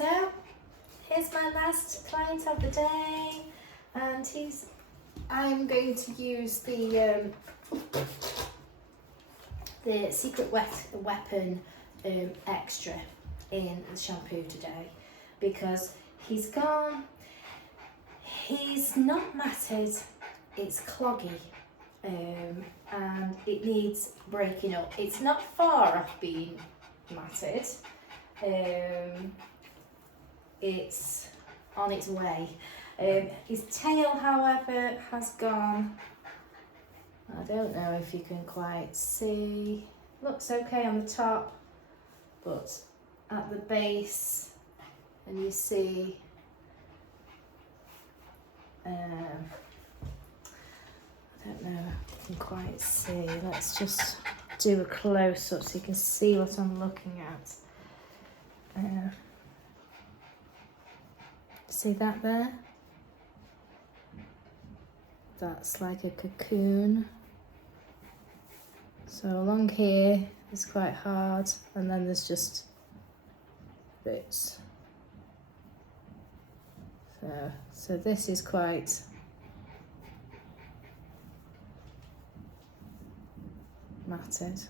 So here's my last client of the day, and I'm going to use the Secret Weapon extra in the shampoo today, because he's not matted, it's cloggy, and it needs breaking up. It's not far off being matted, it's on its way. His tail, however, has gone, I don't know if you can quite see, looks okay on the top, but at the base, and you see I don't know if you can quite see. Let's just do a close-up so you can see what I'm looking at. See that there? That's like a cocoon. So along here is quite hard, and then there's just bits. So this is quite matted.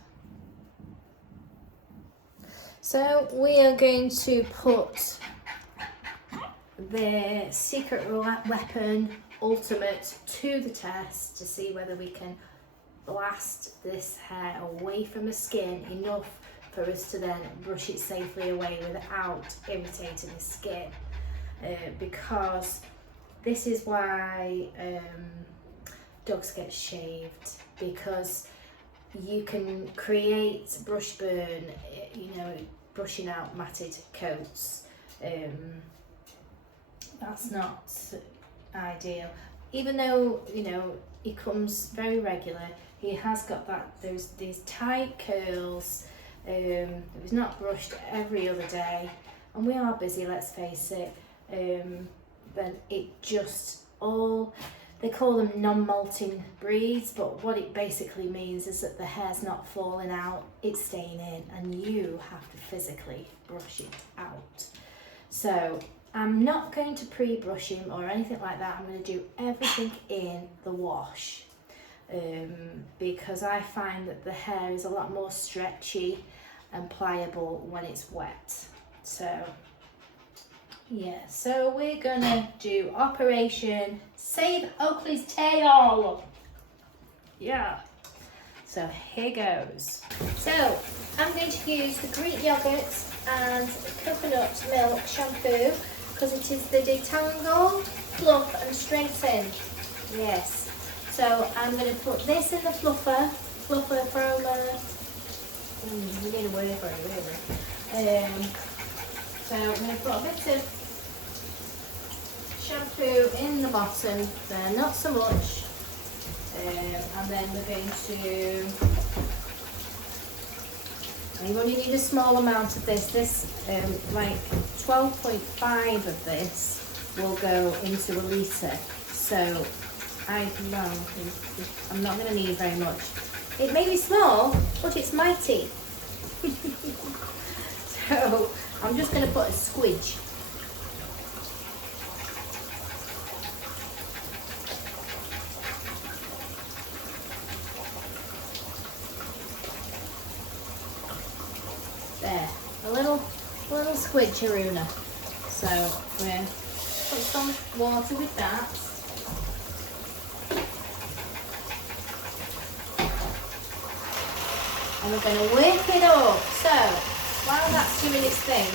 So we are going to put the Secret Weapon Ultimate to the test to see whether we can blast this hair away from the skin enough for us to then brush it safely away without irritating the skin. Because this is why dogs get shaved, because you can create brush burn, brushing out matted coats. That's not ideal. Even though, he comes very regular, he has got these tight curls. He's not brushed every other day, and we are busy, let's face it. Then it just they call them non-molting breeds, but what it basically means is that the hair's not falling out, it's staying in, and you have to physically brush it out. So I'm not going to pre-brush him or anything like that. I'm going to do everything in the wash, because I find that the hair is a lot more stretchy and pliable when it's wet. So yeah, so we're gonna do Operation Save Oakley's Tail. Yeah, so here goes. So I'm going to use the Greek yogurt and coconut milk shampoo, because it is the detangle, fluff and strengthen. Yes, so I'm going to put this in the fluffer from we need a word for it, so I'm going to put a bit of shampoo in the bottom there, not so much, and then we're going to, you only need a small amount of this, like 12.5 of this will go into a litre, so I'm not going to need very much. It may be small, but it's mighty. So I'm just going to put a squidge. There, a little squidge-aruna. So we'll put some water with that. And we're going to whip it up. So while that's doing its thing,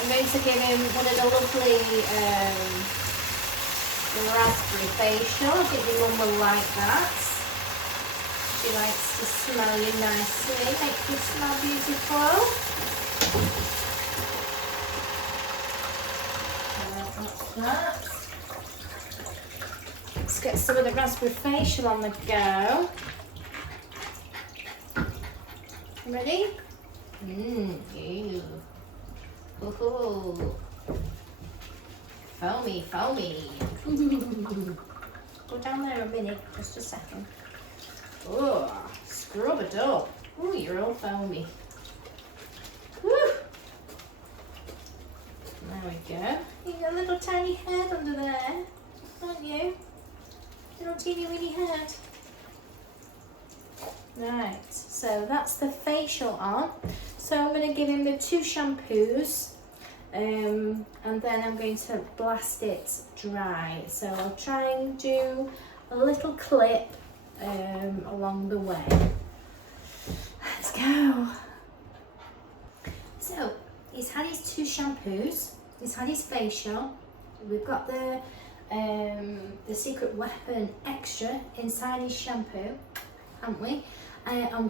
I'm going to give him one of the lovely raspberry facial. I think your mum will like that. She likes to smell you nicely, make you smell beautiful. That's that. Let's get some of the raspberry facial on the go. Ready? Ew. Ooh. Foamy. Go down there a minute, just a second. Oh, scrub it up. Oh, you're all foamy. Woo. There we go. You got a little tiny head under there, don't you? Little teeny weeny head. Right, so that's the facial on. So I'm going to give him the 2 shampoos, and then I'm going to blast it dry. So I'll try and do a little clip along the way. Let's go. So he's had his 2 shampoos, he's had his facial, we've got the Secret Weapon extra inside his shampoo, haven't we?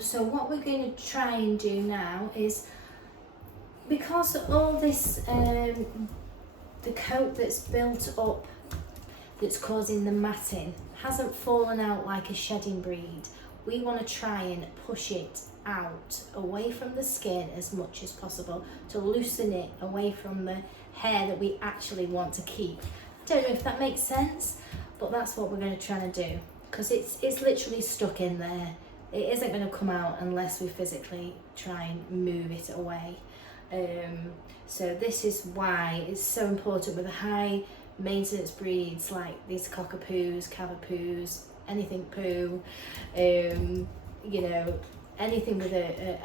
So what we're going to try and do now is, because all this, the coat that's built up that's causing the matting hasn't fallen out like a shedding breed, we want to try and push it out away from the skin as much as possible to loosen it away from the hair that we actually want to keep. I don't know if that makes sense, but that's what we're going to try to do, because it's literally stuck in there. It isn't going to come out unless we physically try and move it away. So this is why it's so important with the high maintenance breeds like these cockapoos, cavapoos, anything poo, you know, anything with a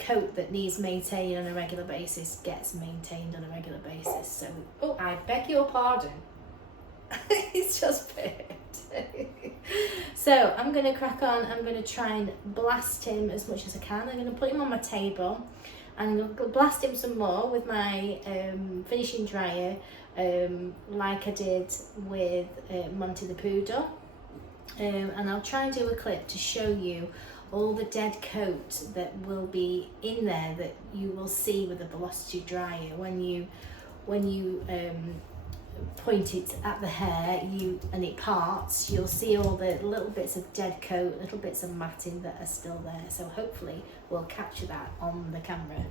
coat that needs maintaining on a regular basis gets maintained on a regular basis. So, oh, I beg your pardon. It's just perfect. So I'm going to crack on. I'm going to try and blast him as much as I can. I'm going to put him on my table and I'm going to blast him some more with my finishing dryer, like I did with Monty the Poodle. And I'll try and do a clip to show you all the dead coat that will be in there that you will see with the velocity dryer when you point it at the hair and it parts. You'll see all the little bits of dead coat, little bits of matting that are still there. So hopefully we'll capture that on the camera.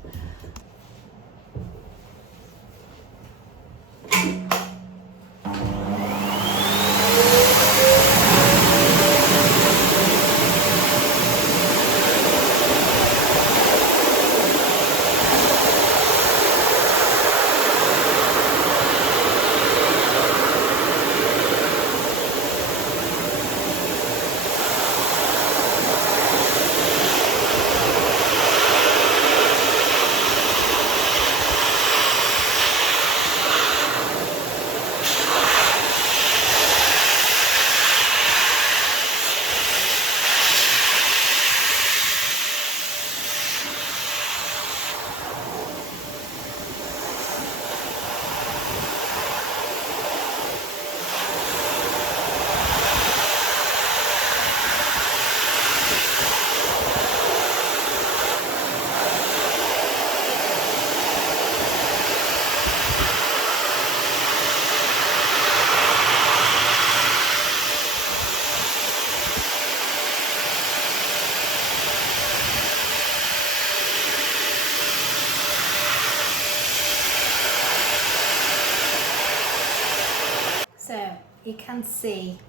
So you can see,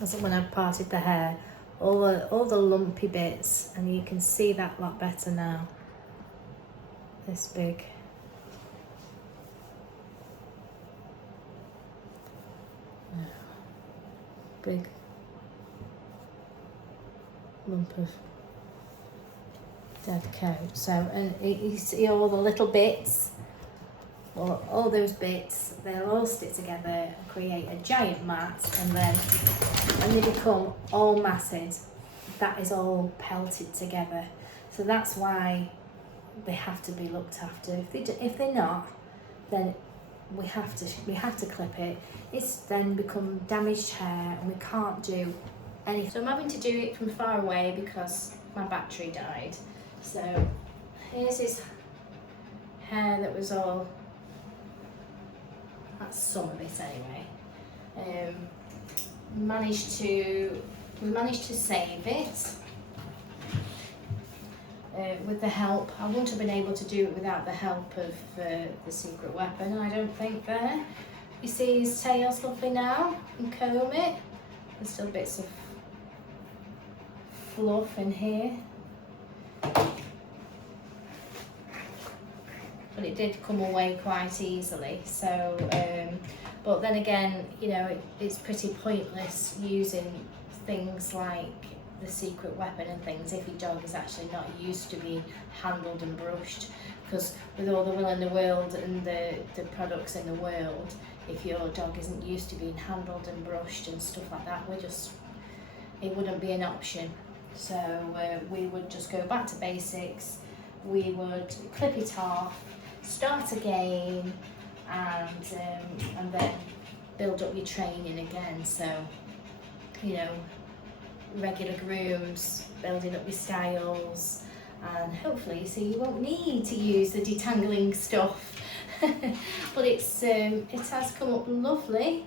as when I've parted the hair, all the lumpy bits, and you can see that a lot better now. This big. Big lump of dead coat. So, and you see all the little bits, or all those bits, they'll all stick together and create a giant mat, and then when they become all matted, that is all pelted together. So that's why they have to be looked after. If they're not, then we have to clip it. It's then become damaged hair and we can't do anything. So I'm having to do it from far away because my battery died. So here's his hair that was all, that's some of it anyway. We managed to save it with the help. I wouldn't have been able to do it without the help of the Secret Weapon, I don't think. There, you see his tail's lovely now, and comb it. There's still bits of fluff in here. but it did come away quite easily. So, but then again, you know, it's pretty pointless using things like the secret weapon and things if your dog is actually not used to being handled and brushed, because with all the will in the world and the products in the world, if your dog isn't used to being handled and brushed and stuff like that, it wouldn't be an option. So we would just go back to basics, we would clip it off, start again, and then build up your training again. So, you know, regular grooms, building up your styles, and hopefully so you won't need to use the detangling stuff. But it has come up lovely,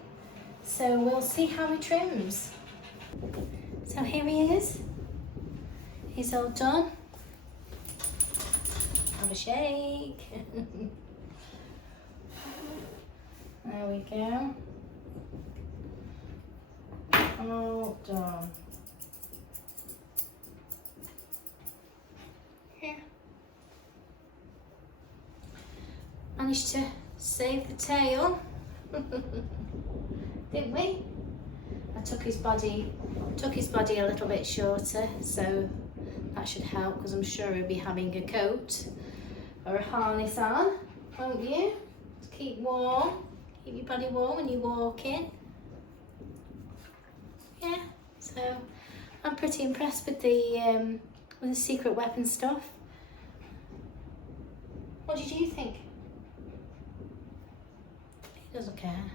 so we'll see how he trims. So here he is, he's all done. Have a shake. There we go, all done. Managed to save the tail, didn't we? I took his body a little bit shorter, so that should help, because I'm sure he'll be having a coat or a harness on, won't you? To keep warm, keep your body warm when you're walking. Yeah, so I'm pretty impressed with the secret weapon stuff. What did you think? He doesn't care.